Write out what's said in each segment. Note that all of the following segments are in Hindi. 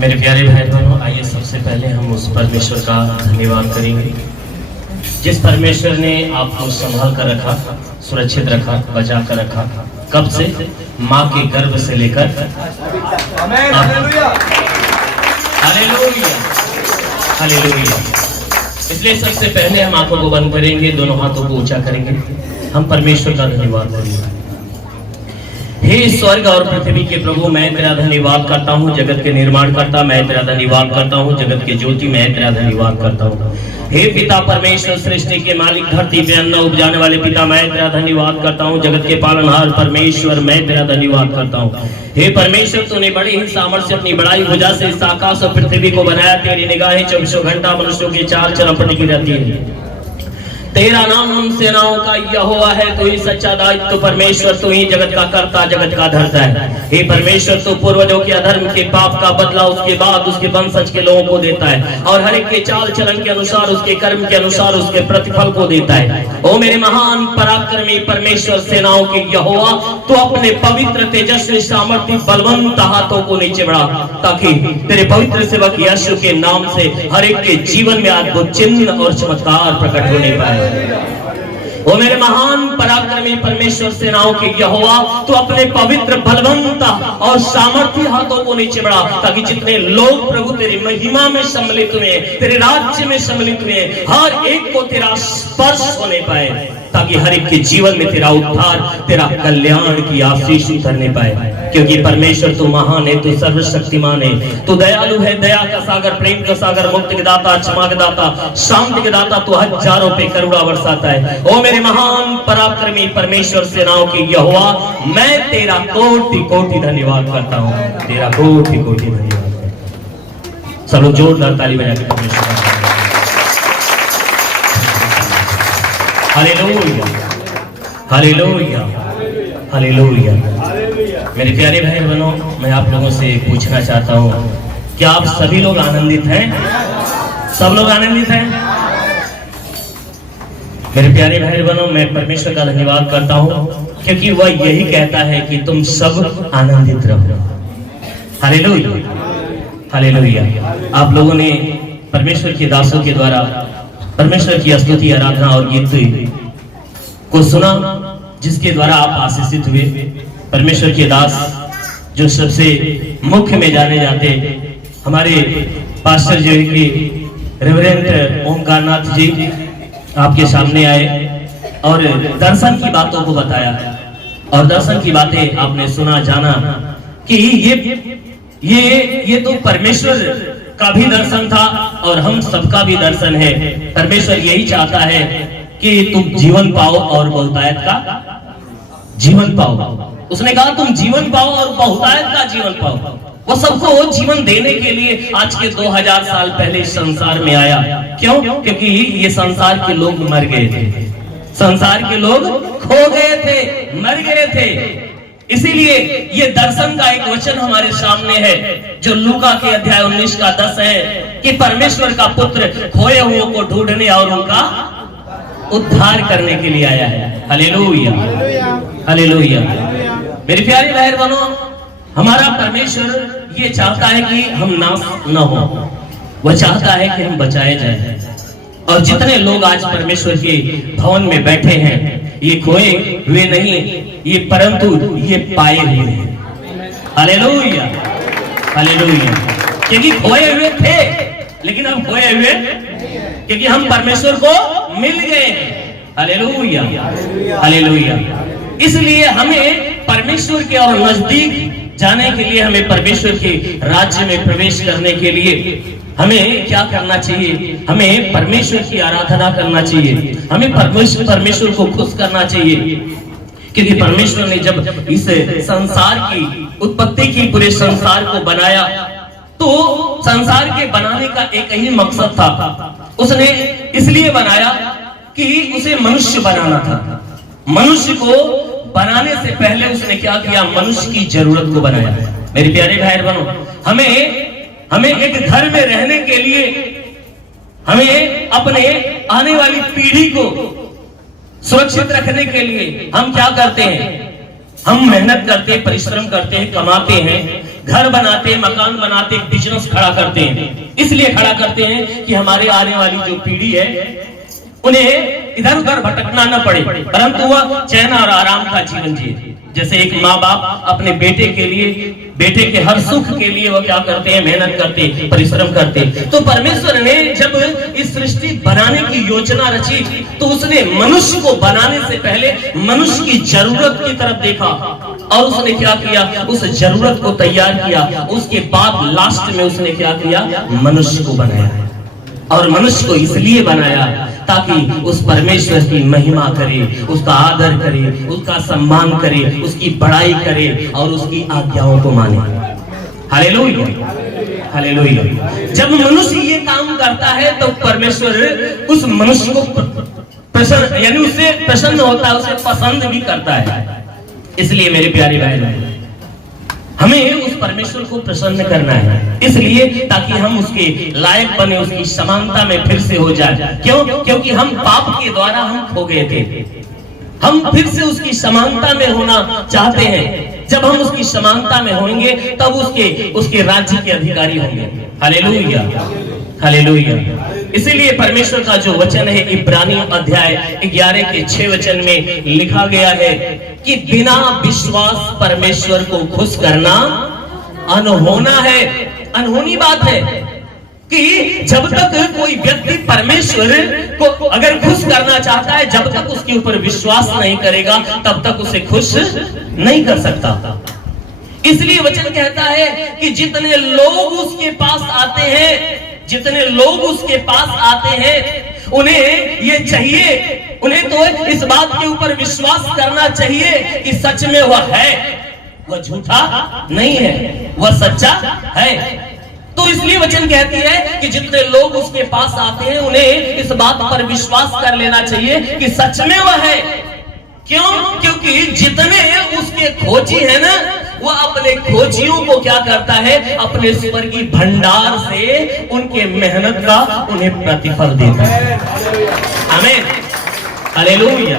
मेरे प्यारे भाई बहनों, आइए सबसे पहले हम उस परमेश्वर का धन्यवाद करेंगे जिस परमेश्वर ने आपको संभाल कर रखा, सुरक्षित रखा, बचा कर रखा। कब से? माँ के गर्भ से लेकर। Hallelujah, hallelujah. इसलिए सबसे पहले हम आंखों को बंद करेंगे, दोनों हाथों को ऊंचा करेंगे, हम परमेश्वर का धन्यवाद करेंगे। हे स्वर्ग और पृथ्वी के प्रभु, मैं तेरा धन्यवाद करता हूँ। जगत के निर्माण करता मैं तेरा धन्यवाद करता हूँ। जगत के ज्योति मैं तेरा धन्यवाद करता हूँ। हे पिता परमेश्वर, सृष्टि के मालिक, धरती पे अन्न उपजाने वाले पिता, मैं तेरा धन्यवाद करता हूँ। जगत के पालनहार परमेश्वर, मैं तेरा धन्यवाद करता हूँ। हे परमेश्वर, तूने बड़ी ही सामर्थ्य अपनी बड़ाई भुजा से इस आकाश और पृथ्वी को बनाया। तेरी निगाहें 24 घंटा मनुष्यों के चाल चलन पर टिकी रहती है। तेरा नाम हम सेनाओं का यहोवा है। तू ही सच्चा दायित्व परमेश्वर, तू ही जगत का कर्ता, जगत का धर्ता है। हे परमेश्वर, तू पूर्वजों के अधर्म के पाप का बदला उसके बाद उसके वंशज के लोगों को देता है और हर एक के चाल चलन के अनुसार, उसके कर्म के अनुसार उसके प्रतिफल को देता है। ओ मेरे महान पराक्रमी परमेश्वर, सेनाओं के यहोवा, तू अपने पवित्र तेजस्वी सामर्थ्य बलवंत हाथों को नीचे बढ़ा ताकि तेरे पवित्र सेवक यीशु के नाम से हर एक के जीवन में अद्भुत चिन्ह और चमत्कार प्रकट होने पाए। ओ मेरे महान पराक्रमी परमेश्वर, सेनाओं के यहोवा, तो अपने पवित्र बलवंता और सामर्थ्य हाथों को नीचे बढ़ा ताकि जितने लोग प्रभु तेरी महिमा में सम्मिलित हुए, तेरे राज्य में सम्मिलित हुए, हर एक को तेरा स्पर्श होने पाए, ताकि हर एक के जीवन में तेरा उद्धार, तेरा कल्याण की आशीष उतरने पाए। क्योंकि परमेश्वर तू महान है, तू सर्वशक्तिमान है, तू दयालु है, दया का सागर, प्रेम का सागर, मुक्ति के दाता, क्षमा के दाता, शांति के दाता, तू हजारों पे करुणा बरसाता है। ओ मेरे महान पराक्रमी परमेश्वर, सेनाओं की यहोवा, मैं तेरा कोटि कोटि धन्यवाद करता हूँ। तेरा कोटि कोटि धन्यवाद। सब लोग जोरदार ताली बजा के परमेश्वर हालेलुया, हालेलुया, हालेलुया। मेरे प्यारे भाई बहनों, मैं आप लोगों से पूछना चाहता हूँ, क्या आप सभी लोग आनंदित हैं? सब लोग आनंदित हैं? मेरे प्यारे भाई बहनों, मैं परमेश्वर का धन्यवाद करता हूँ क्योंकि वह यही कहता है कि तुम सब आनंदित रहो। Hallelujah, hallelujah. आप लोगों ने परमेश्वर के दासों के द्वारा परमेश्वर की स्तुति, आराधना और गीत को सुना, जिसके द्वारा आप आशीषित हुए। परमेश्वर के दास जो सबसे मुख्य में जाने जाते हमारे पास्टर जी की रेवरेंड ओमकारनाथ जी आपके सामने आए और दर्शन की बातों को बताया और दर्शन की बातें आपने सुना, जाना कि ये तो परमेश्वर का भी दर्शन था और हम सबका भी दर्शन है। परमेश्वर यही चाहता है कि तुम जीवन पाओ और बहुतायत का जीवन पाओ। उसने कहा तुम जीवन पाओ और बहुतायत का जीवन पाओ। वो सबको वो जीवन देने के लिए आज के 2000 साल पहले संसार में आया। क्यों? क्योंकि ये संसार के लोग मर गए थे, संसार के लोग खो गए थे, मर गए थे। इसीलिए ये दर्शन का एक वचन हमारे सामने है जो लूका के अध्याय 19 का 10 है कि परमेश्वर का पुत्र खोए हुओं को ढूंढने और उनका उद्धार करने के लिए आया है। Hallelujah, hallelujah. मेरे प्यारे भाई बहनों, हमारा परमेश्वर ये चाहता है कि हम नाश न हो, वह चाहता है कि हम बचाए जाएं। और जितने लोग आज परमेश्वर के भवन में बैठे हैं, ये खोए हुए नहीं, ये परंतु ये पाए हुए हैं। Hallelujah, hallelujah. क्योंकि खोए हुए थे लेकिन अब खोए हुए क्योंकि हम परमेश्वर को मिल गए। Hallelujah, hallelujah. इसलिए हमें परमेश्वर के और नजदीक जाने के लिए, हमें परमेश्वर के राज्य में प्रवेश करने के लिए हमें क्या करना चाहिए? हमें परमेश्वर की आराधना करना चाहिए, हमें परमेश्वर को खुश करना चाहिए। क्योंकि परमेश्वर ने जब इस संसार की उत्पत्ति की, पूरे संसार को बनाया, तो संसार के बनाने का एक ही मकसद था। उसने इसलिए बनाया कि उसे मनुष्य बनाना था। मनुष्य को बनाने से पहले उसने क्या किया? मनुष्य की जरूरत को बनाया। मेरे प्यारे भाई बहनों, हमें एक घर में रहने के लिए, हमें अपने आने वाली पीढ़ी को सुरक्षित रखने के लिए हम क्या करते हैं? हम मेहनत करते हैं, परिश्रम करते हैं, कमाते हैं, घर बनाते हैं, मकान बनाते, बिजनेस खड़ा करते हैं। इसलिए खड़ा करते हैं कि हमारे आने वाली जो पीढ़ी है उन्हें इधर उधर भटकना न पड़े, परंतु वह चैन और आराम का जीवन जिए। जैसे एक माँ बाप अपने बेटे के लिए, बेटे के हर सुख के लिए वह क्या करते हैं, मेहनत करते, परिश्रम करते। तो परमेश्वर ने जब इस सृष्टि बनाने की योजना रची तो उसने मनुष्य को बनाने से पहले मनुष्य की जरूरत की तरफ देखा और उसने क्या किया, उस जरूरत को तैयार किया। उसके बाद लास्ट में उसने क्या किया, मनुष्य को बनाया। और मनुष्य को इसलिए बनाया ताकि उस परमेश्वर की महिमा करे, उसका आदर करे, उसका सम्मान करे, उसकी बड़ाई करे और उसकी आज्ञाओं को माने। Hallelujah, hallelujah. जब मनुष्य ये काम करता है तो परमेश्वर उस मनुष्य को प्रसन्न, यानी उससे प्रसन्न होता है, उसे पसंद भी करता है। इसलिए मेरे प्यारे भाई, हमें उस परमेश्वर को प्रसन्न करना है, इसलिए ताकि हम उसके लायक बने, उसकी समानता में फिर से हो जाए। क्यों? क्योंकि हम पाप के द्वारा हम खो गए थे, हम फिर से उसकी समानता में होना चाहते हैं। जब हम उसकी समानता में होंगे तब उसके राज्य के अधिकारी होंगे। Hallelujah, hallelujah. इसीलिए परमेश्वर का जो वचन है इब्रानी अध्याय 11 के 6 वचन में लिखा गया है कि बिना विश्वास परमेश्वर को खुश करना अनहोना है। अनहोनी बात है कि जब तक कोई व्यक्ति परमेश्वर को अगर खुश करना चाहता है, जब तक उसके ऊपर विश्वास नहीं करेगा तब तक उसे खुश नहीं कर सकता। इसलिए वचन कहता है कि जितने लोग उसके पास आते हैं, जितने लोग उसके पास आते हैं, उन्हें ये चाहिए, उन्हें तो इस बात के ऊपर विश्वास करना चाहिए कि सच में वह है, वह झूठा नहीं है, वह सच्चा है। तो इसलिए वचन कहती है कि जितने लोग उसके पास आते हैं उन्हें इस बात पर विश्वास कर लेना चाहिए कि सच में वह है। क्यों? क्योंकि जितने उसके खोजी है ना, वह अपने खोजियों को क्या करता है, अपने स्वर्गीय भंडार से उनके मेहनत का उन्हें प्रतिफल देता है। आमीन, हालेलुया,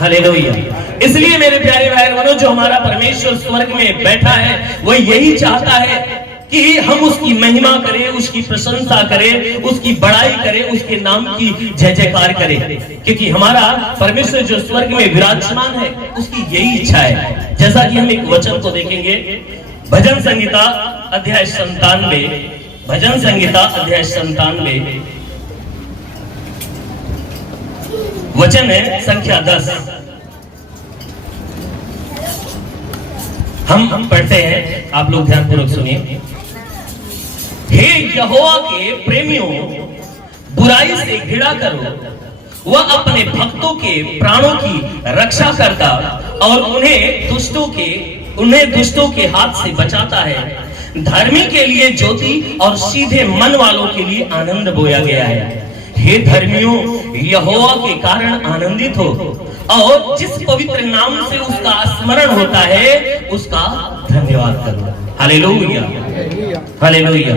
हालेलुया। इसलिए मेरे प्यारे भाई बहनों, जो हमारा परमेश्वर स्वर्ग में बैठा है वह यही चाहता है कि हम उसकी महिमा करें, उसकी प्रशंसा करें, उसकी बड़ाई करें, उसके नाम की जय जयकार करें। क्योंकि हमारा परमेश्वर जो स्वर्ग में विराजमान है उसकी यही इच्छा है। जैसा कि हम एक वचन को देखेंगे, भजन संहिता अध्याय 97, भजन संहिता अध्याय 97 वचन है संख्या 10। हम पढ़ते हैं, आप लोग ध्यानपूर्वक सुनिए। हे यहोवा के प्रेमियों, बुराई से घृणा करो, वह अपने भक्तों के प्राणों की रक्षा करता और उन्हें दुष्टों के हाथ से बचाता है। धर्मी के लिए ज्योति और सीधे मन वालों के लिए आनंद बोया गया है। हे धर्मियों, यहोवा के कारण आनंदित हो और जिस पवित्र नाम से उसका स्मरण होता है उसका धन्यवाद करो। Hallelujah, hallelujah.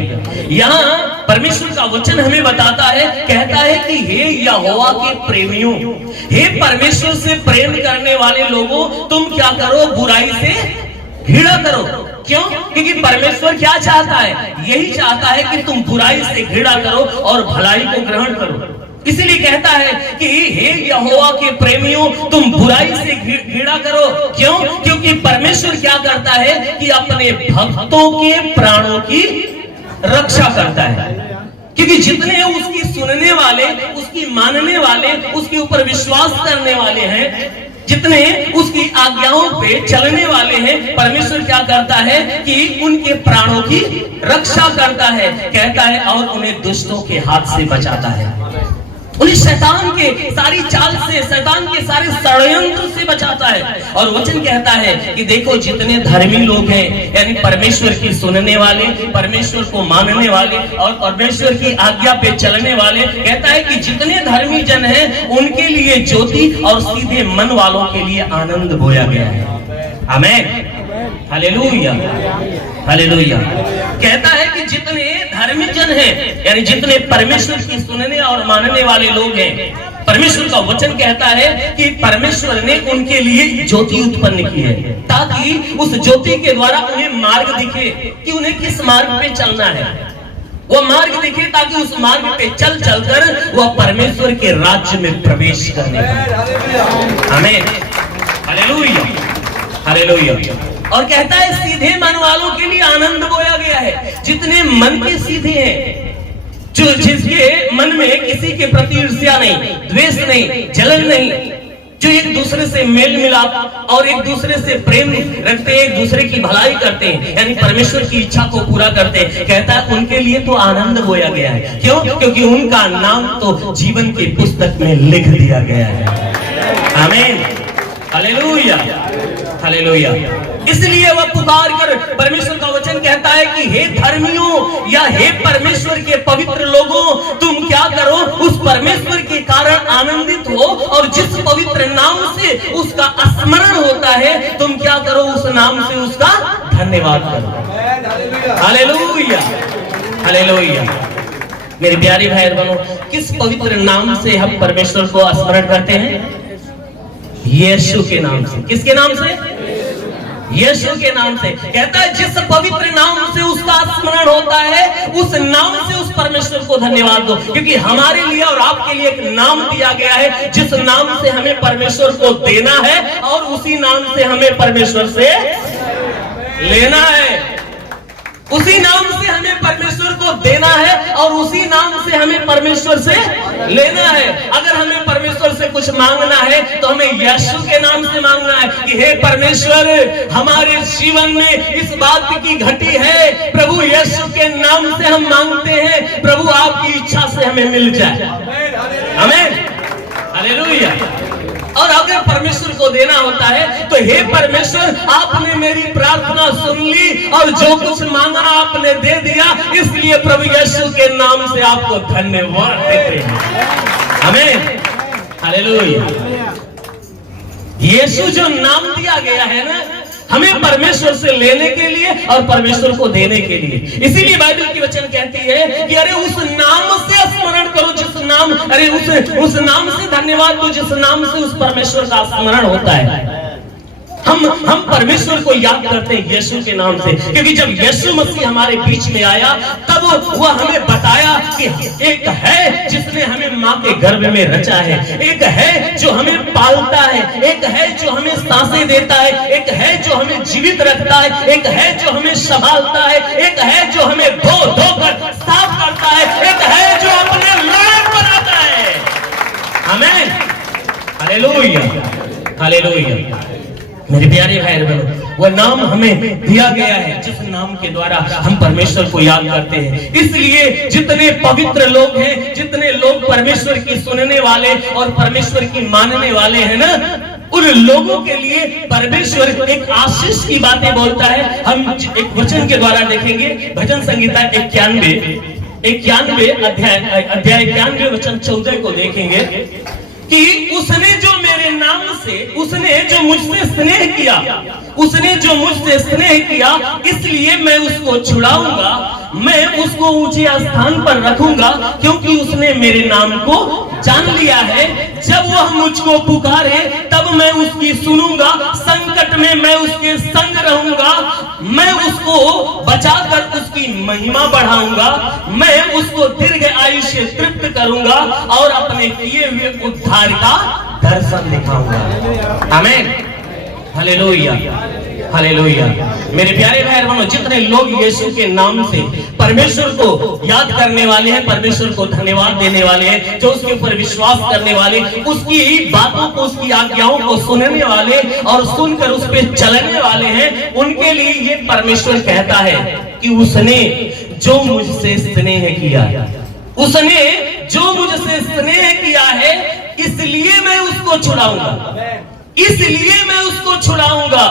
यहाँ परमेश्वर का वचन हमें बताता है, कहता है कि हे यहोवा के प्रेमियों, हे परमेश्वर से प्रेम करने वाले लोगों, तुम क्या करो, बुराई से घृणा करो। क्यों? क्योंकि परमेश्वर क्या चाहता है, यही चाहता है कि तुम बुराई से घृणा करो और भलाई को ग्रहण करो। इसीलिए कहता है कि हे यहोवा के प्रेमियों, तुम बुराई से घृणा करो। क्यों? क्योंकि परमेश्वर क्या करता है कि अपने भक्तों के प्राणों की रक्षा करता है। क्योंकि जितने उसकी सुनने वाले, उसकी मानने वाले, उसके ऊपर विश्वास करने वाले हैं, जितने उसकी आज्ञाओं पे चलने वाले हैं, परमेश्वर क्या करता है कि उनके प्राणों की रक्षा करता है, कहता है, और उन्हें दुष्टों के हाथ से बचाता है, उन्हें शैतान के सारी चाल से, शैतान के सारे षड्यंत्र से बचाता है। और वचन कहता है कि देखो, जितने धर्मी लोग हैं, यानी परमेश्वर की सुनने वाले, परमेश्वर को मानने वाले और परमेश्वर की आज्ञा पे चलने वाले, कहता है कि जितने धर्मी जन हैं उनके लिए ज्योति और सीधे मन वालों के लिए आनंद बोया गया है। आमीन, हालेलुया, हालेलुया। कहता है कि जितने धर्मी जन हैं, यानी जितने परमेश्वर की सुनने और मानने वाले लोग हैं, परमेश्वर का वचन कहता है कि परमेश्वर ने उनके लिए ज्योति उत्पन्न की है, ताकि उस ज्योति के द्वारा उन्हें मार्ग दिखे कि उन्हें किस मार्ग पे चलना है। वो मार्ग दिखे ताकि उस मार्ग पे चल चलकर वह परमेश्वर के राज्य में प्रवेश करने का। आमीन, हालेलुया, हालेलुया। और कहता है सीधे मन वालों के लिए आनंद बोया गया है। जितने मन के सीधे हैं, जो जिसके मन में किसी के प्रति ईर्ष्या नहीं, द्वेष नहीं, जलन नहीं, जो एक दूसरे से मेल मिलाप और एक दूसरे से प्रेम रखते हैं, एक दूसरे की भलाई करते हैं, यानी परमेश्वर की इच्छा को पूरा करते हैं, कहता है उनके लिए तो आनंद बोया गया है। क्यों? क्योंकि उनका नाम तो जीवन की पुस्तक में लिख दिया गया है। आमीन, हालेलुया, हालेलुया। इसलिए वह पुकार कर, परमेश्वर का वचन कहता है कि हे धर्मियों या हे परमेश्वर के पवित्र लोगों, तुम क्या करो, उस परमेश्वर के कारण आनंदित हो, और जिस पवित्र नाम से उसका स्मरण होता है, तुम क्या करो, उस नाम से उसका धन्यवाद करो। Hallelujah, hallelujah. मेरे प्यारे भाई बहनों, किस पवित्र नाम से हम परमेश्वर को स्मरण करते हैं? यीशु के नाम से। किसके नाम से? यीशु के नाम से। कहता है जिस पवित्र नाम से उसका स्मरण होता है, उस नाम से उस परमेश्वर को धन्यवाद दो। क्योंकि हमारे लिए और आपके लिए एक नाम दिया गया है, जिस नाम से हमें परमेश्वर को देना है और उसी नाम से हमें परमेश्वर से लेना है। उसी नाम से हमें परमेश्वर को देना है और उसी नाम से हमें परमेश्वर से लेना है। अगर हमें परमेश्वर से कुछ मांगना है तो हमें यीशु के नाम से मांगना है कि हे परमेश्वर, हमारे जीवन में इस बात की घटी है, प्रभु यीशु के नाम से हम मांगते हैं, प्रभु आपकी इच्छा से हमें मिल जाए। आमीन, हालेलुया। और अगर परमेश्वर को देना होता है तो हे परमेश्वर, आपने मेरी प्रार्थना सुन ली और जो कुछ मांगा आपने दे दिया, इसलिए प्रभु यीशु के नाम से आपको धन्यवाद देते हैं। आमीन, हालेलुया। यीशु जो नाम दिया गया है ना, हमें परमेश्वर से लेने के लिए और परमेश्वर को देने के लिए। इसीलिए बाइबल की वचन कहती है कि अरे उस नाम से स्मरण करो जिस नाम, अरे उस नाम से धन्यवाद दो जिस नाम से उस परमेश्वर का स्मरण होता है। हम परमेश्वर को याद करते हैं यीशु के नाम से, क्योंकि जब यीशु मसीह हमारे बीच में आया तब वह हमें बताया कि एक है जिसने हमें माँ के गर्भ में रचा है, एक है जो हमें पालता है, एक है जो हमें सांसें देता है, एक है जो हमें जीवित रखता है, एक है जो हमें संभालता है, एक है जो हमें धो धो कर साफ करता है, एक है जो अपने लायक बनाता है। आमीन, हालेलुया, हालेलुया। मेरे प्यारे भाई बहनों, वह नाम हमें दिया गया है जिस नाम के द्वारा हम परमेश्वर को याद करते हैं। इसलिए जितने पवित्र लोग हैं, जितने लोग परमेश्वर की सुनने वाले और परमेश्वर की मानने वाले हैं ना, उन लोगों के लिए परमेश्वर एक आशीष की बातें बोलता है। हम एक वचन के द्वारा देखेंगे, भजन संहिता 91 अध्याय 91 वचन 14 को देखेंगे कि उसने जो मेरे नाम से, उसने जो मुझसे स्नेह किया, उसने जो मुझसे स्नेह किया, इसलिए मैं उसको छुड़ाऊंगा, मैं उसको ऊंचे स्थान पर रखूंगा, क्योंकि उसने मेरे नाम को जान लिया है। जब वह मुझको पुकारे तब मैं उसकी सुनूंगा, संकट में मैं उसके संग रहूंगा, मैं उसको बचाकर उसकी महिमा बढ़ाऊंगा, मैं उसको दीर्घ आयुष्य तृप्त करूंगा और अपने किए हुए उद्धार का दर्शन दिखाऊंगा। आमीन, हालेलुया, हालेलुया। मेरे प्यारे भाई बहनों, जितने लोग यीशु के नाम से परमेश्वर को याद करने वाले हैं, परमेश्वर को धन्यवाद देने वाले हैं, जो उसके ऊपर विश्वास करने वाले, उसकी बातों को, उसकी आज्ञाओं को सुनने वाले और सुनकर उस पर चलने वाले हैं, उनके लिए ये परमेश्वर कहता है कि उसने जो मुझसे स्नेह किया, उसने जो मुझसे स्नेह किया है, इसलिए मैं उसको छुड़ाऊंगा, इसलिए मैं उसको छुड़ाऊंगा।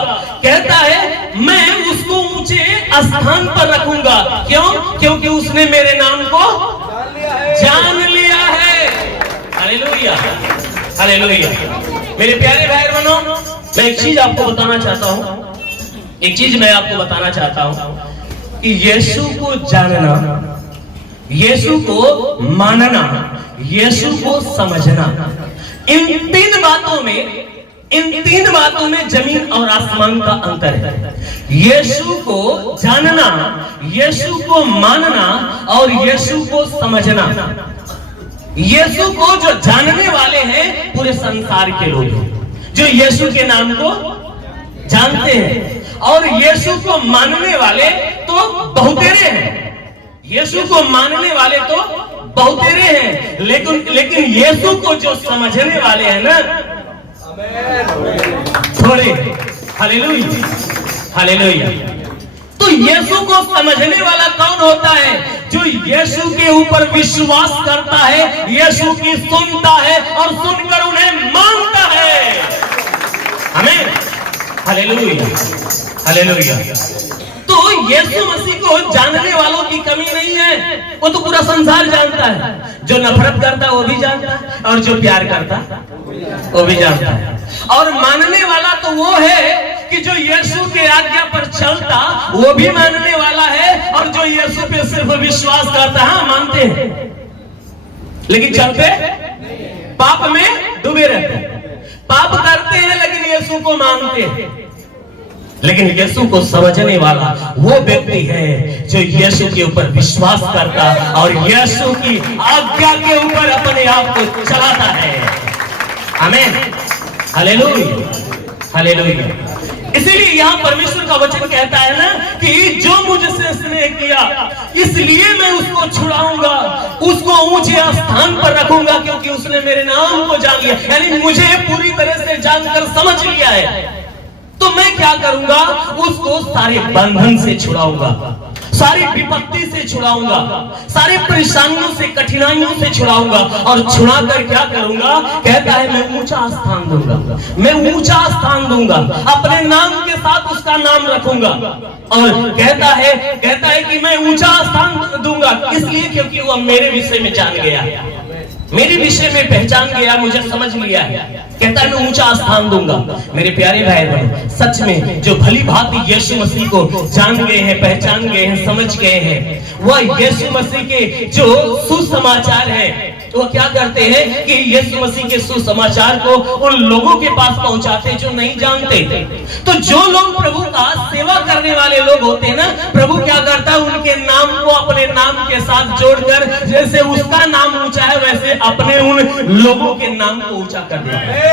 कहता है मैं उसको ऊंचे स्थान पर रखूंगा। क्यों? क्योंकि उसने मेरे नाम को जान लिया है। Hallelujah, hallelujah. मेरे प्यारे भाई बहनों, मैं एक चीज आपको बताना चाहता हूं, एक चीज मैं आपको बताना चाहता हूं कि यीशु को जानना यीशु को मानना, यीशु को समझना, इन तीन बातों में जमीन और आसमान का अंतर है। यीशु को जानना, यीशु को मानना और यीशु को समझना। यीशु को जो जानने वाले हैं पूरे संसार के लोग हैं, जो यीशु के नाम को जानते हैं, और यीशु को मानने वाले तो बहुतेरे हैं। यीशु को मानने वाले तो बहुतेरे हैं, लेकिन यीशु को जो समझने वाले हैं ना, थोड़े। Hallelujah, hallelujah. तो यीशु को समझने वाला कौन होता है? जो यीशु के ऊपर विश्वास करता है, यीशु की सुनता है और सुनकर उन्हें मानता है। आमीन, हालेलुया, हालेलुया। तो यीशु मसीह को जानने वालों की कमी नहीं है, वो तो पूरा संसार जानता है। जो नफरत करता है वो भी जानता है, और जो प्यार करता है वो भी जानता है। और मानने वाला तो वो है कि जो यीशु के आज्ञा पर चलता, वो भी मानने वाला है, और जो यीशु पे सिर्फ विश्वास करता है, मानते हैं लेकिन चलते पाप में डूबे रहते हैं। पाप करते हैं लेकिन यीशु को मानते हैं। लेकिन यीशु को समझने वाला वो व्यक्ति है जो यीशु के ऊपर विश्वास करता और यीशु की आज्ञा के ऊपर अपने आप को चलाता है। आमीन, हालेलुया, हालेलुया। इसीलिए यहाँ परमेश्वर का वचन कहता है ना कि जो मुझसे स्नेह किया इसलिए मैं उसको छुड़ाऊंगा, उसको ऊंचे स्थान पर रखूंगा, क्योंकि उसने मेरे नाम को जान लिया। यानी मुझे पूरी तरह से जानकर समझ लिया है। तो मैं क्या करूंगा? उसको सारे बंधन से छुड़ाऊंगा, सारी विपत्ति से छुड़ाऊंगा, सारी परेशानियों से, कठिनाइयों से छुड़ाऊंगा। और छुड़ाकर क्या करूंगा? कहता है मैं ऊंचा स्थान दूंगा, मैं ऊंचा स्थान दूंगा, अपने नाम के साथ उसका नाम रखूंगा। और कहता है कि मैं ऊंचा स्थान दूंगा, इसलिए क्योंकि वो मेरे विषय में जान गया, मेरे विषय में पहचान गया, मुझे समझ लिया है। कहता है मैं ऊंचा स्थान दूंगा। मेरे प्यारे भाई बहन, सच में जो भली भांति यीशु मसीह को जान गए हैं, पहचान गए हैं, समझ गए हैं, वह यीशु मसीह के जो सुसमाचार है, वो क्या करते हैं कि यीशु मसीह के सुसमाचार को उन लोगों के पास पहुंचाते जो नहीं जानते। तो जो लोग प्रभु का सेवा करने वाले लोग होते हैं ना, प्रभु क्या करता है? उनके नाम को अपने नाम के साथ जोड़कर, जैसे उसका नाम ऊंचा है वैसे अपने उन लोगों के नाम को ऊंचा कर देता है।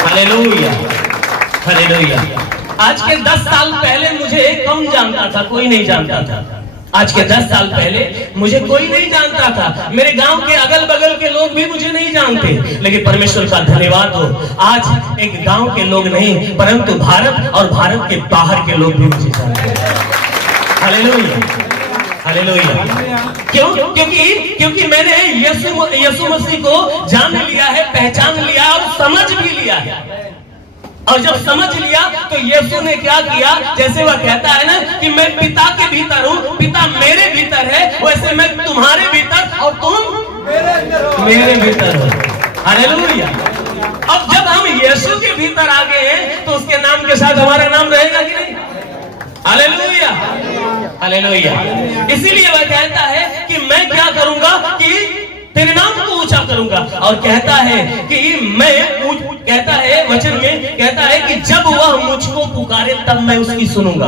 Hallelujah, hallelujah. आज के 10 साल पहले मुझे कौन जानता था? कोई नहीं जानता था। आज के 10 साल पहले मुझे कोई नहीं जानता था। मेरे गांव के अगल बगल के लोग भी मुझे नहीं जानते। लेकिन परमेश्वर का धन्यवाद हो, आज एक गांव के लोग नहीं परंतु भारत और भारत के बाहर के लोग भी मुझे जानते हैं। Hallelujah, hallelujah. क्यों? क्योंकि मैंने यीशु मसीह को जान लिया है, पहचान लिया और समझ भी लिया है। और जब समझ लिया तो यीशु ने क्या किया? जैसे वह कहता है ना कि मैं पिता के भीतर हूँ, पिता मेरे भीतर है, वैसे मैं तुम्हारे भीतर और तुम मेरे भीतर हो। हालेलुया। अब जब हम यीशु के भीतर आ गए हैं तो उसके नाम के साथ हमारा नाम रहेगा कि नहीं? Hallelujah, hallelujah. इसीलिए वह कहता है कि मैं क्या करूंगा कि तेरे नाम को ऊंचा करूंगा। और कहता है कि कहता है वचन में, कहता है कि जब वह मुझको पुकारे तब मैं उसकी सुनूंगा।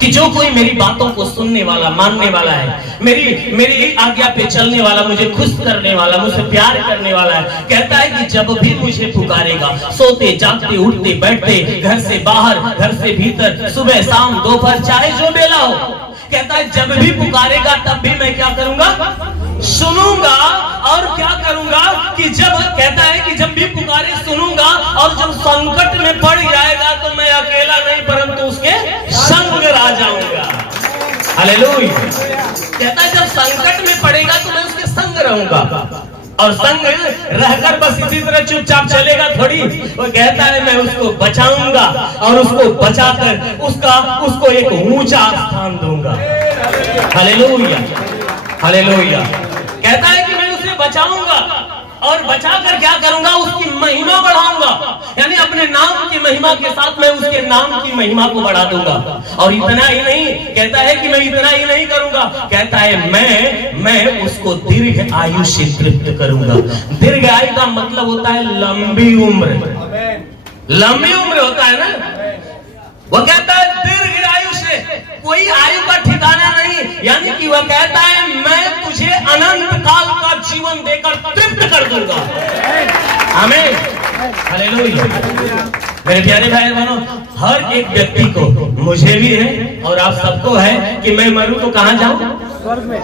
कि जो कोई मेरी बातों को सुनने वाला, मानने वाला है, मेरी आज्ञा पे चलने वाला, मुझे खुश करने वाला, मुझसे प्यार करने वाला है, कहता है कि जब भी मुझे पुकारेगा, सोते जागते उठते बैठते, घर से बाहर, घर से भीतर, सुबह शाम दोपहर, चाहे जो बेला हो, कहता है जब भी पुकारेगा तब भी मैं क्या करूंगा? सुनूंगा। और क्या करूंगा कि कहता है कि जब भी पुकारे सुनूंगा, और जब संकट में पड़ जाएगा तो मैं अकेला नहीं परंतु उसके संग आ जाऊंगा। हालेलुया। कहता है जब संकट में पड़ेगा तो मैं उसके संग रहूंगा। और संग रहकर बस इसी तरह चुपचाप चलेगा थोड़ी। वो कहता है मैं उसको बचाऊंगा और उसको बचाकर उसको एक ऊंचा स्थान दूंगा। Hallelujah, hallelujah. कहता है कि मैं उसे बचाऊंगा और बचाकर क्या करूंगा? उसकी महिमा बढ़ाऊंगा। यानी अपने नाम की महिमा के साथ मैं उसके नाम की महिमा को बढ़ा दूंगा। और इतना ही नहीं कहता है कि मैं इतना ही नहीं करूंगा, कहता है मैं उसको दीर्घ आयु से तृप्त करूंगा। दीर्घ आयु का मतलब होता है लंबी उम्र, लंबी उम्र होता है ना। वो कहता है दीर्घ आयु से, कोई आयु का ठिकाना नहीं, यानी कि वह कहता है मैं तुझे अनंत काल का जीवन देकर तृप्त कर दूंगा। आमीन, हालेलुया। मेरे प्यारे भाई बहनों, हर एक व्यक्ति को, मुझे भी है और आप सबको है कि मैं मरूं तो कहां जाऊं? स्वर्ग में।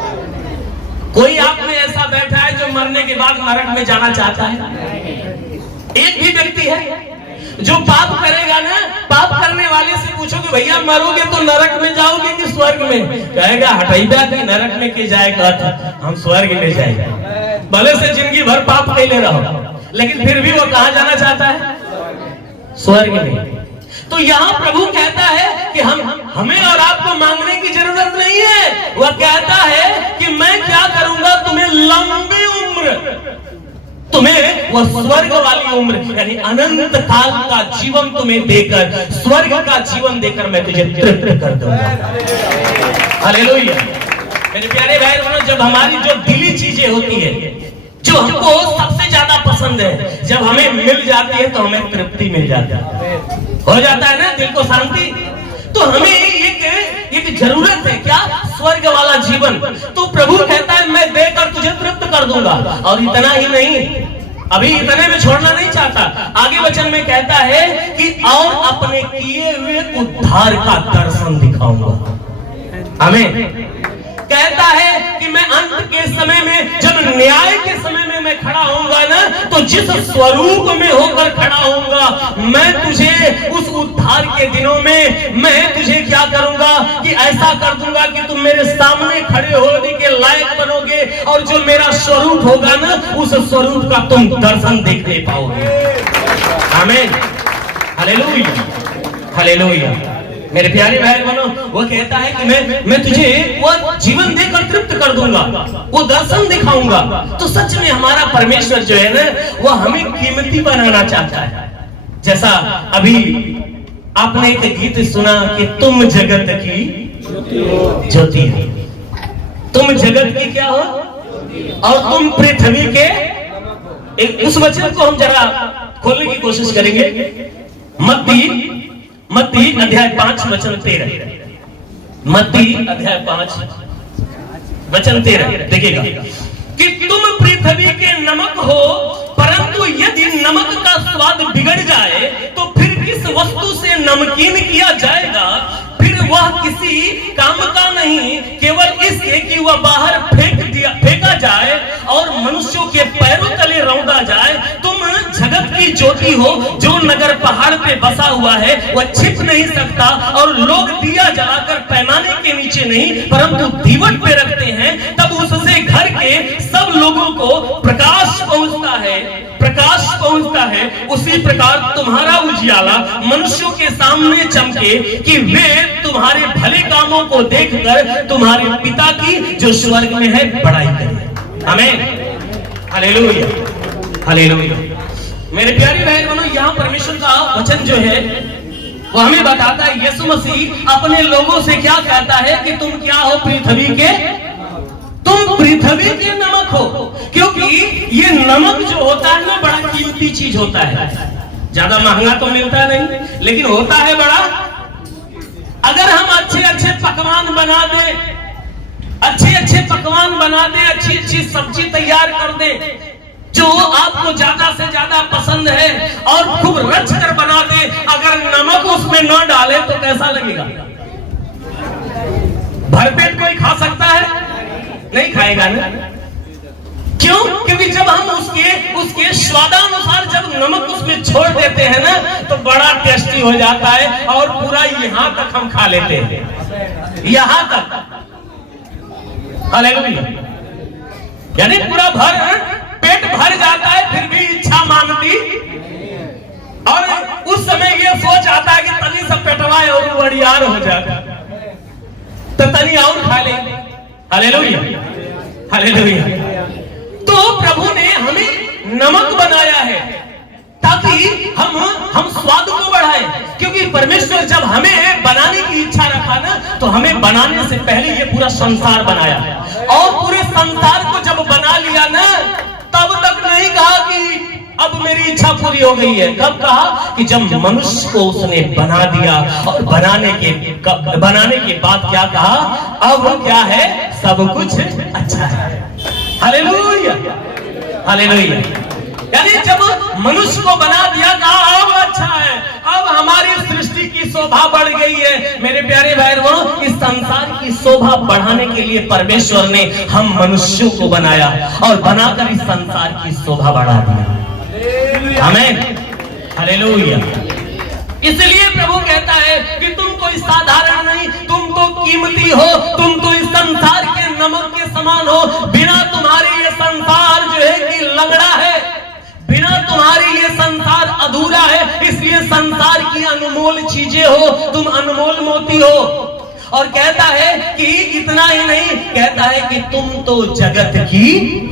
कोई आप में ऐसा बैठा है जो मरने के बाद नरक में जाना चाहता है? एक भी व्यक्ति है जो पाप करेगा ना, पाप करने वाले से पूछोगे भैया मरोगे तो नरक में जाओगे कि स्वर्ग में? कहेगा हटाइबा कि नरक में के जाएगा, हम स्वर्ग में जाएगा। भले से जिंदगी भर पाप कैले रहो, लेकिन फिर भी वो कहां जाना चाहता है? स्वर्ग में। तो यहाँ प्रभु कहता है कि हमें और आपको मांगने की जरूरत नहीं है। वह कहता है कि मैं क्या करूंगा, तुम्हें लंबी उम्र, तुम्हें वह स्वर्ग वाली उम्र यानी अनंत काल का जीवन तुम्हें देकर, स्वर्ग का जीवन देकर मैं तुझे तृप्त कर दूंगा। हालेलुया। मेरे प्यारे भाई बहनों, जब हमारी जो दिली चीजें होती है, जो हमको सबसे ज्यादा पसंद है, जब हमें मिल जाती है तो हमें तृप्ति मिल जाती है, हो जाता है ना दिल को शांति। तो हमें एक जरूरत है क्या? स्वर्ग वाला जीवन। तो प्रभु कहता है मैं देकर तुझे तृप्त कर दूंगा। और इतना ही नहीं, अभी इतने में छोड़ना नहीं चाहता, आगे वचन में कहता है कि और अपने किए हुए उद्धार का दर्शन दिखाऊंगा। आमीन। कहता है कि मैं अंत के समय में, जब न्याय के समय में मैं खड़ा होऊंगा ना, तो जिस स्वरूप में होकर खड़ा होऊंगा, मैं तुझे उस उद्धार के दिनों में मैं तुझे क्या करूंगा कि ऐसा कर दूंगा कि तुम मेरे सामने खड़े होने के लायक बनोगे, और जो मेरा स्वरूप होगा ना, उस स्वरूप का तुम दर्शन देखने पाओगे। आमीन, हालेलुया, हालेलुया। मेरे प्यारे भाई बहनों, वो कहता है कि मैं तुझे वो जीवन देकर तृप्त कर दूंगा, वो दर्शन दिखाऊंगा। तो सच में हमारा परमेश्वर जो है ना, वो हमें कीमती बनाना चाहता है। जैसा अभी आपने एक गीत सुना कि तुम जगत की ज्योति हो, तुम जगत की क्या हो और तुम पृथ्वी के। उस वचन को हम जरा खोलने की कोशिश करेंगे। मत्ती अध्याय 5 वचन 13। मत्ती अध्याय 5 वचन 13 देखिएगा कि तुम पृथ्वी के नमक हो, परंतु यदि नमक का स्वाद बिगड़ जाए तो फिर किस वस्तु से नमकीन किया जाएगा? फिर वह किसी काम का नहीं, केवल इसके कि वह बाहर फेंका जाए और मनुष्यों के पैरों तले रौंदा जाए। तुम जगत की ज्योति हो, जो नगर पहाड़ पे बसा हुआ है वह छिप नहीं सकता, और लोग दिया जलाकर पैमाने के नीचे नहीं परंतु दीवट पे रखते हैं, तब उससे घर के सब लोगों को प्रकाश पहुंचता है, प्रकाश पहुंचता है। उसी प्रकार तुम्हारा उजियाला मनुष्यों के सामने चमके कि वे तुम्हारे भले कामों को देखकर तुम्हारे पिता की जो स्वर्ग में है बड़ाई करें। आमीन, हालेलुया, हालेलुया। मेरे प्यारे भाई बहनों, यहाँ परमेश्वर का वचन जो है वो हमें बताता है, यीशु मसीह अपने लोगों से क्या कहता है कि तुम क्या हो? पृथ्वी के, तुम पृथ्वी के नमक हो। क्योंकि ये नमक जो होता है ना, बड़ा कीमती चीज होता है। ज्यादा महंगा तो मिलता नहीं, लेकिन होता है बड़ा। अगर हम अच्छे अच्छे पकवान बना दे, अच्छे पकवान बना दे, अच्छी सब्जी तैयार कर दे जो आपको ज्यादा से ज्यादा पसंद है, और खूब रच कर बना दे, अगर नमक उसमें न डाले तो कैसा लगेगा? भरपेट कोई खा सकता है? नहीं खाएगा ना। क्यों? क्योंकि जब हम उसके स्वादानुसार जब नमक उसमें छोड़ देते हैं ना, तो बड़ा टेस्टी हो जाता है, और पूरा यहाँ तक हम खा लेते हैं, यहाँ तक। हालेलुया। यानी पूरा पेट भर जाता है, फिर भी इच्छा मांगती, और उस समय ये सोच आता है कि तनी सब पेटवाए और बड़ियार हो जाता, तो तनी और खा ले। Hallelujah, hallelujah. तो प्रभु ने हमें नमक बनाया है ताकि ताकि हम स्वाद को बढ़ाएं, क्योंकि परमेश्वर जब हमें बनाने की इच्छा रखा ना, तो हमें बनाने से पहले ये पूरा संसार बनाया, और पूरे संसार को जब बना लिया ना, तब तक नहीं कहा कि अब मेरी इच्छा पूरी हो गई है। कब कहा? कि जब मनुष्य को उसने बना दिया, और बनाने के बाद क्या कहा? अब क्या है? सब कुछ अच्छा है। Hallelujah, hallelujah. यानी जब मनुष्य को बना दिया, कहा अब अच्छा है, अब हमारी सृष्टि की शोभा बढ़ गई है। मेरे प्यारे भाई बहनों, इस संसार की शोभा बढ़ाने के लिए परमेश्वर ने हम मनुष्यों को बनाया, और बनाकर इस संसार की शोभा बढ़ा दिया। आमीन, हालेलुया। इसलिए प्रभु कहता है कि तुम कोई साधारण नहीं, तुम तो कीमती हो, तुम तो इस संसार के नमक के समान हो। बिना तुम्हारे ये संसार जो है कि लंगड़ा है, बिना तुम्हारे ये संसार अधूरा है। इसलिए संसार की अनमोल चीजें हो, तुम अनमोल मोती हो। और कहता है कि इतना ही नहीं, कहता है कि तुम तो जगत की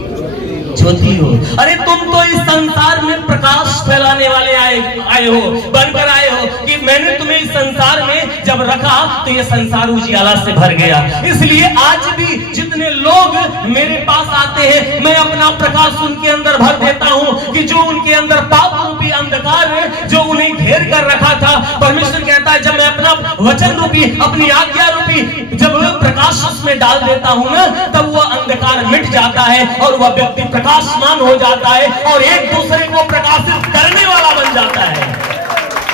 ज्योति हो। अरे तुम तो इस संसार में प्रकाश फैलाने वाले आए हो, बनकर आए हो, कि मैंने तुम्हें इस संसार में जब रखा तो ये संसार उजियाला से भर गया। इसलिए आज भी जितने लोग मेरे पास आते हैं, मैं अपना प्रकाश उनके अंदर भर देता हूँ, कि जो उनके अंदर पाप रूपी अंधकार है, जो उन्हें घेर कर रखा था, परमेश्वर कहता है जब मैं अपना वचन रूपी, अपनी आज्ञा रूपी जब प्रकाश उसमें डाल देता हूँ ना, तब वह अंधकार मिट जाता है, और वह व्यक्ति प्रकाशमान हो जाता है, और एक दूसरे को प्रकाशित करने वाला बन जाता है।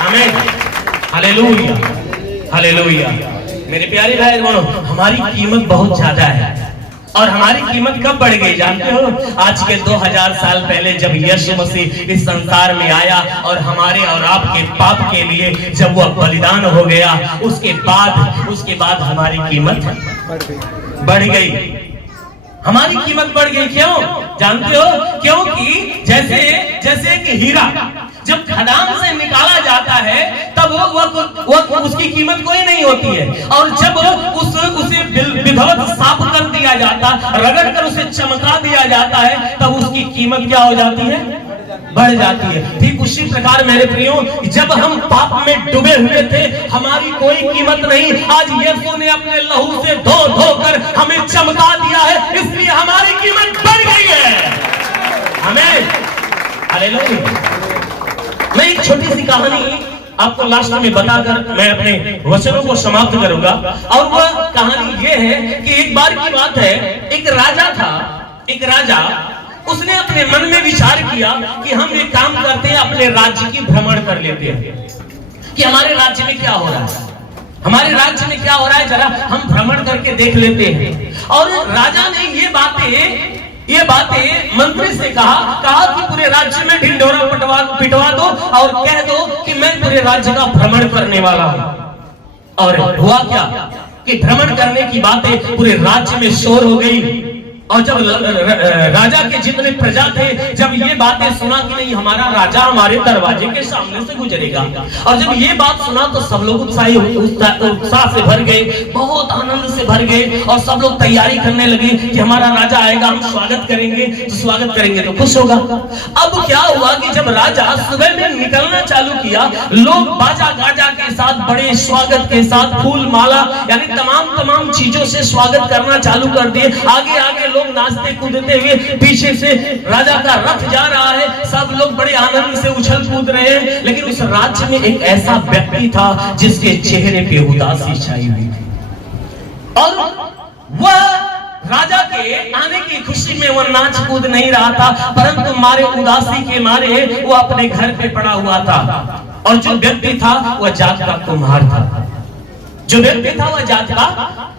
आमीन, हालेलुया, हालेलुया। मेरे प्यारे भाई बहनों, हमारी कीमत बहुत ज्यादा है, और हमारी कीमत कब बढ़ गई जानते हो? आज के 2000 साल पहले जब यीशु मसीह इस संसार में आया, और हमारे और आपके पाप के लिए जब वह बलिदान हो गया, उसके बाद हमारी कीमत बढ़ गई। हमारी कीमत बढ़ गई। क्यों जानते हो? क्योंकि जैसे कि हीरा जब खदान से निकाला जाता है, तब वो उसकी कीमत कोई नहीं होती है, और जब उसे विधिवत साफ कर दिया जाता, रगड़ कर उसे चमका दिया जाता है, तब उसकी कीमत क्या हो जाती है? बढ़ जाती है। ठीक उसी प्रकार मेरे प्रियो, जब हम पाप में डूबे हुए थे, हमारी कोई कीमत नहीं। आज यीशु ने अपने लहू से धो कर हमें चमका दिया है, इसलिए हमारी कीमत बढ़ गई है। आमीन, हालेलुया। मैं एक छोटी सी कहानी आपको लास्ट में बताकर मैं अपने वचनों को समाप्त करूंगा, और वह कहानी ये है कि एक बार की बात है, एक राजा था। एक राजा, उसने अपने मन में विचार किया कि हम एक काम करते हैं, अपने राज्य की भ्रमण कर लेते हैं कि हमारे राज्य में क्या हो रहा है, हमारे राज्य में क्या हो रहा है, जरा हम भ्रमण करके देख लेते हैं। और राजा ने ये बातें मंत्री से कहा कि पूरे राज्य में ढिंढोरा पिटवा दो, और कह दो कि मैं पूरे राज्य का भ्रमण करने वाला हूं। और हुआ क्या कि भ्रमण करने की बातें पूरे राज्य में शोर हो गई, और जब राजा के जितने प्रजा थे, जब ये बातें सुना कि नहीं हमारा राजा हमारे दरवाजे के सामने से गुजरेगा, और जब ये बात सुना तो सब लोग उत्साह से भर गए, बहुत आनंद से भर गए, और सब लोग तैयारी करने लगे कि हमारा राजा आएगा, हम स्वागत करेंगे तो खुश होगा। अब क्या हुआ कि जब राजा सुबह में निकलना चालू किया, लोग बाजा गाजा के साथ, बड़े स्वागत के साथ, फूल माला यानी तमाम चीजों से स्वागत करना चालू कर दिए। आगे आगे लोग नाचते कूदते हुए, पीछे से राजा का रथ जा रहा है, सब लोग बड़े आनंद से उछल कूद रहे हैं। लेकिन उस राज्य में एक ऐसा व्यक्ति था जिसके चेहरे पे उदासी छाई हुई थी, और वह राजा के आने की खुशी में वह नाच कूद नहीं रहा था, परंतु मारे उदासी के मारे वो अपने घर पे पड़ा हुआ था। और जो व्यक्ति था वह जात का कुम्हार था, जो व्यक्ति था वह जात का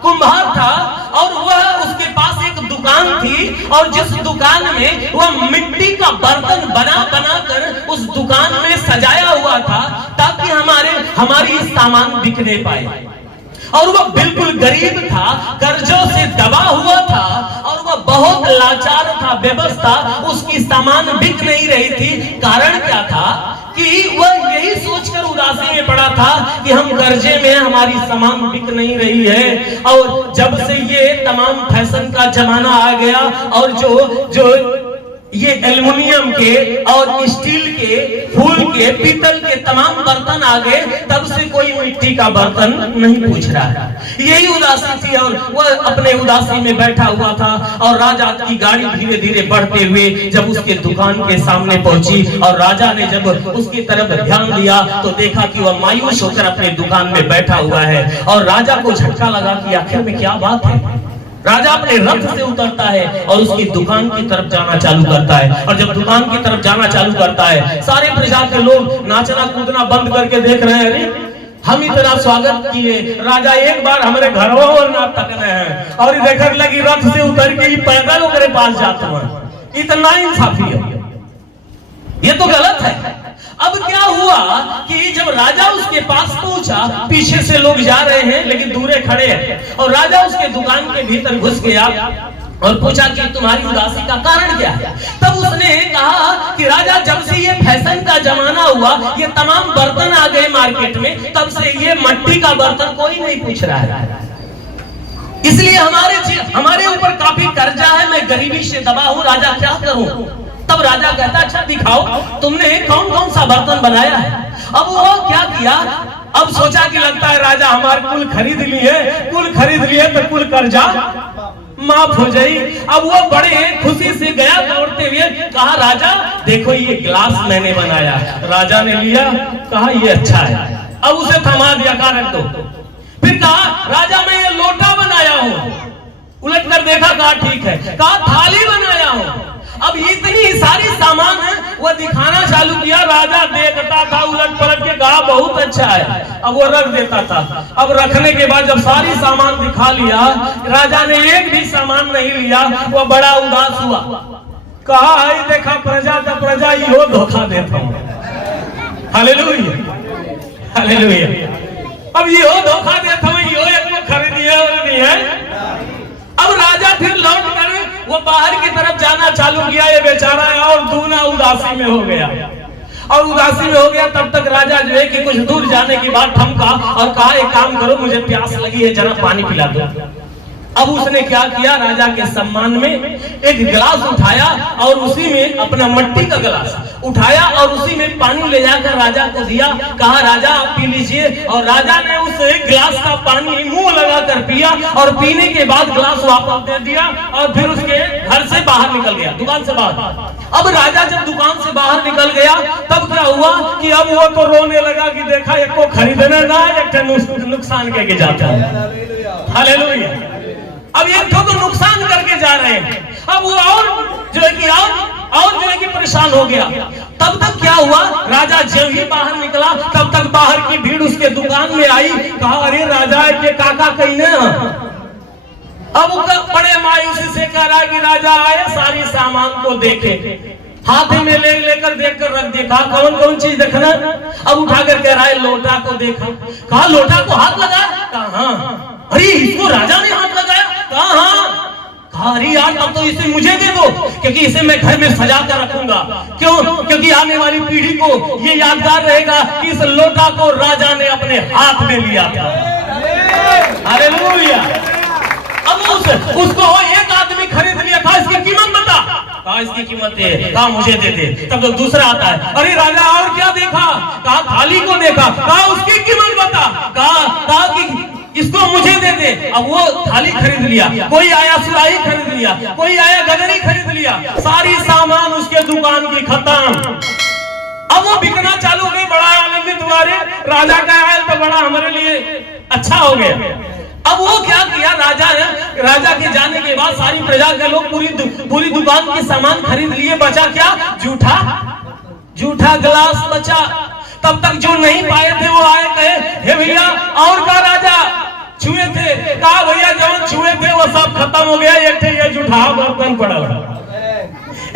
कुम्हार था, और वह उसके पास एक दुकान थी, और जिस दुकान में वह मिट्टी का बर्तन बना कर उस दुकान में सजाया हुआ था, ताकि हमारी सामान बिकने पाए। और वह बिल्कुल गरीब था, कर्जों से दबा हुआ था, और वह बहुत लाचार था, व्यवस्था उसकी सामान बिक नहीं रही थी। कारण क्या था कि वह यही सोचकर उदासी में पड़ा था कि हम कर्जे में, हमारी सामान बिक नहीं रही है। और जब से ये तमाम फैशन का जमाना आ गया, और जो ये एल्युमिनियम के और स्टील के, फूल के, पीतल के तमाम बर्तन आ गए, तब से कोई मिट्टी का बर्तन नहीं पूछ रहा है। यही उदासी थी और वह अपने उदासी में बैठा हुआ था और राजा की गाड़ी धीरे धीरे बढ़ते हुए जब उसके दुकान के सामने पहुंची और राजा ने जब उसकी तरफ ध्यान दिया तो देखा कि वह मायूस होकर अपने दुकान में बैठा हुआ है और राजा को झटका लगा कि आखिर में क्या बात है। राजा अपने रथ से उतरता है और उसकी दुकान की तरफ जाना चालू करता है और जब दुकान की तरफ जाना चालू करता है सारे प्रजा के लोग नाचना कूदना बंद करके देख रहे हैं। अरे हम इतना स्वागत किए, राजा एक बार हमारे घरों और ना तक रहे हैं और देखने लगी रथ से उतर के पैदल ओकरे पास जाते हैं। इतना इंसाफी है, ये तो गलत है। अब क्या हुआ कि जब राजा उसके पास पहुंचा, पीछे से लोग जा रहे हैं लेकिन दूरे खड़े हैं और राजा उसके दुकान के भीतर घुस गया और पूछा कि तुम्हारी उदासी का कारण क्या है। तब उसने कहा कि राजा जब से ये फैशन का जमाना हुआ, ये तमाम बर्तन आ गए मार्केट में, तब से ये मिट्टी का बर्तन कोई नहीं पूछ रहा है, इसलिए हमारे ऊपर काफी कर्जा है, मैं गरीबी से दबा हूं, राजा क्या करूं। तब राजा कहता अच्छा दिखाओ तुमने कौन कौन सा बर्तन बनाया है। अब वो क्या किया, अब सोचा कि लगता है राजा हमारे कुल खरीद लिए, कुल खरीद लिए तो कुल कर्जा माफ हो जाई। अब वो बड़े खुशी से गया दौड़ते हुए, कहा राजा देखो ये गिलास मैंने बनाया। राजा ने लिया, कहा ये अच्छा है, अब उसे थमा दिया, कहा रख दो। फिर कहा राजा मैं ये लोटा बनाया हूं, उलट कर देखा, कहा ठीक है। कहा थाली बनाया हूं। अब इतनी सारी सामान है वो दिखाना चालू किया, राजा देखता था उलट पलट के, कहा बहुत अच्छा है, अब वो रख देता था। अब रखने के बाद जब सारी सामान दिखा लिया, राजा ने एक भी सामान नहीं लिया, वो बड़ा उदास हुआ, कहा है देखा प्रजा तो प्रजा यो धोखा देता हूं। Hallelujah hallelujah. अब यो धोखा देता हूं, यो एक को खरीदिए और नहीं है। अब राजा फिर लौट कर वो बाहर की तरफ जाना चालू किया, ये बेचारा और दूना उदासी में हो गया और उदासी में हो गया। तब तक राजा जो है कि कुछ दूर जाने की बात थमका और कहा एक काम करो, मुझे प्यास लगी है, जरा पानी पिला दो। अब उसने क्या किया, राजा के सम्मान में एक गिलास उठाया और उसी में अपना मिट्टी का गिलास उठाया और उसी में पानी ले जाकर राजा को दिया, कहा राजा आप पी लीजिए। और राजा ने उस गिलास का पानी मुंह लगाकर पिया और पीने के बाद गिलास वापस दे दिया और फिर उसके घर से बाहर निकल गया, दुकान से बाहर। अब राजा जब दुकान से बाहर निकल गया तब क्या हुआ कि अब वो तो रोने लगा कि देखा एक को खरीदने ना एक नुकसान करके जाता है। हालेलुया। अब एक तो नुकसान करके जा रहे हैं, अब वो और जो है कि और जो है कि परेशान हो गया। तब तक क्या हुआ, राजा जब ही बाहर निकला तब तक बाहर की भीड़ उसके दुकान में आई, कहा अरे राजा के काका कहीं ना। अब बड़े मायूसी से कह रहा कि राजा आए, सारी सामान को देखे, हाथ में लेकर देखकर रख दिया, कहा कौन कौन चीज देखना। अब उठाकर कह रहा है लोटा को देखा, कहा लोटा को हाथ लगा, कहा हाँ। अरे इसको राजा ने हाथ लगाया, कहा हाँ। कहा अरे यार अब तो इसे मुझे दे दो, क्योंकि इसे मैं घर में सजा कर रखूंगा। क्यों? क्योंकि आने वाली पीढ़ी को ये यादगार रहेगा कि इस लोटा को राजा ने अपने हाथ में लिया था। हालेलुया। अब उसको एक आदमी खरीद लिया, कहा इसकी कीमत बता, कहा इसकी कीमत है, कहा मुझे दे दे। तब तो दूसरा आता है, अरे राजा और क्या देखा, कहा थाली को देखा, कहा उसकी कीमत बता, कहा कि इसको मुझे दे दे। अब वो थाली खरीद लिया, कोई आया सुराही खरीद लिया, कोई आया गगरी खरीद लिया, सारी सामान उसके दुकान की खत्म। अब वो बिकना चालू हो गई, बड़ा आनंदित हुआ, राजा का आयल तो बड़ा हमारे लिए अच्छा हो गया। अब वो क्या किया, राजा के जाने के बाद सारी प्रजा के लोग पूरी दुकान के सामान खरीद लिए, बचा क्या, जूठा गिलास बचा। तब तक जो नहीं पाए थे वो आए, कहे हे भैया और का राजा छुए थे, कहा भैया जो छुए थे वो सब खत्म हो गया, एक ये जूठा बर्तन पड़ल,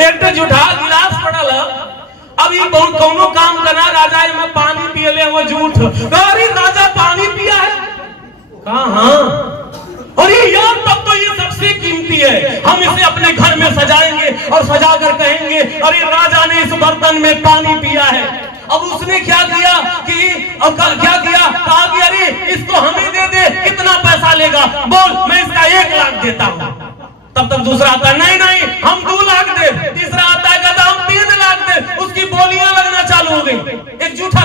एक जूठा गिलास पड़ल। अब ये बहुत कौनो काम करना, राजा में पानी पिए ले वो झूठ, अरे राजा पानी पिया है, कहा हाँ। अरे यार तब तो ये सबसे कीमती है, हम इसे अपने घर में सजाएंगे और सजाकर कहेंगे अरे राजा ने इस बर्तन में पानी पिया है। अब उसने क्या किया कहा कि अरे इसको हमें दे दे, कितना पैसा लेगा, बोल मैं इसका 1 लाख देता हूँ। तब तक दूसरा आता है नहीं हम 2 लाख दे, तीसरा आता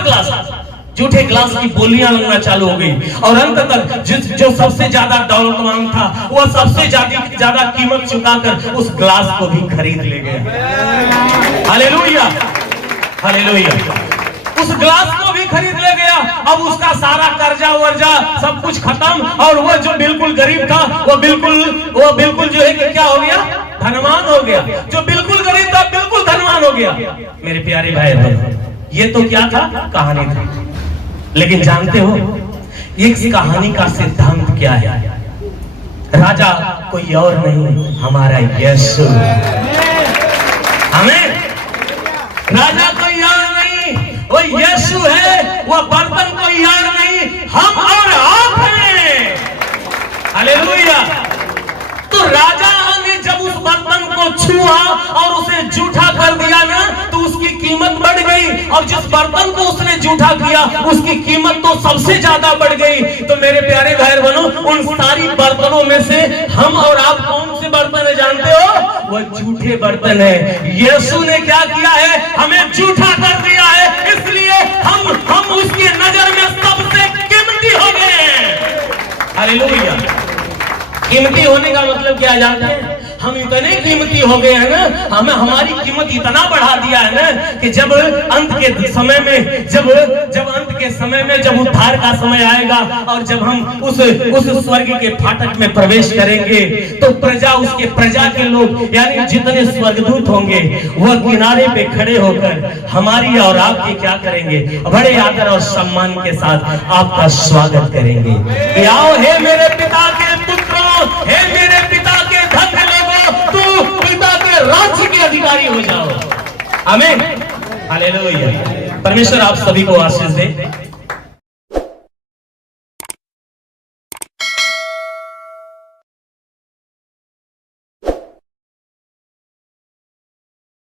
ग्लास, झूठे ग्लास की बोलियां लगना चालू हो गई और अंत तक जो सबसे ज्यादा दौलतमान था वह सबसे ज्यादा कीमत चुकाकर उस ग्लास को भी खरीद ले गया। Hallelujah, hallelujah. उस ग्लास को भी खरीद ले गया। अब उसका सारा कर्जा वर्जा सब कुछ खत्म और वह जो बिल्कुल गरीब था वो बिल्कुल जो है कि क्या हो गया, धनवान हो गया। जो बिल्कुल गरीब था बिल्कुल धनवान हो गया। मेरे प्यारे भाई बहन, ये तो क्या था, कहानी था। लेकिन जानते हो इस कहानी का सिद्धांत क्या है? राजा कोई और नहीं, हमारा यीशु। हमें राजा कोई और नहीं, वो यीशु है। वो बर्तन कोई और नहीं, हम और आप हैं। हालेलुया। तो राजा ने जब उस बर्तन को छुआ और उसे जूठा कर दिया ना, तो उसकी कीमत बढ़ गई। और जिस बर्तन को उसने जूठा किया उसकी कीमत तो सबसे ज्यादा बढ़ गई। तो मेरे प्यारे भाई बहनों, उन सारी बर्तनों में से हम और आप कौन से बर्तन है जानते हो? वो झूठे बर्तन है। यीशु ने क्या किया है? हमें जूठा कर दिया है, इसलिए हम उसकी नजर में सबसे कीमती हो गए। हालेलुया। कीमती होने का मतलब क्या जानते हैं? हम इतने कीमती हो गए हैं ना, हमें हमारी कीमत इतना बढ़ा दिया है ना कि जब अंत के समय में जब उद्धार का समय आएगा और जब हम उस स्वर्ग के फाटक में प्रवेश करेंगे तो प्रजा के लोग यानी जितने स्वर्गदूत होंगे वह किनारे पे खड़े होकर हमारी और आपकी क्या करेंगे? बड़े आदर और सम्मान के साथ आपका स्वागत करेंगे कि आओ हे मेरे पिता के पुत्रों, हे मेरे पिता के धन्य लोगों, तू पिता के राज्य के अधिकारी हो जाओ। आमीन, हालेलुया। परमेश्वर आप सभी को आशीष दे।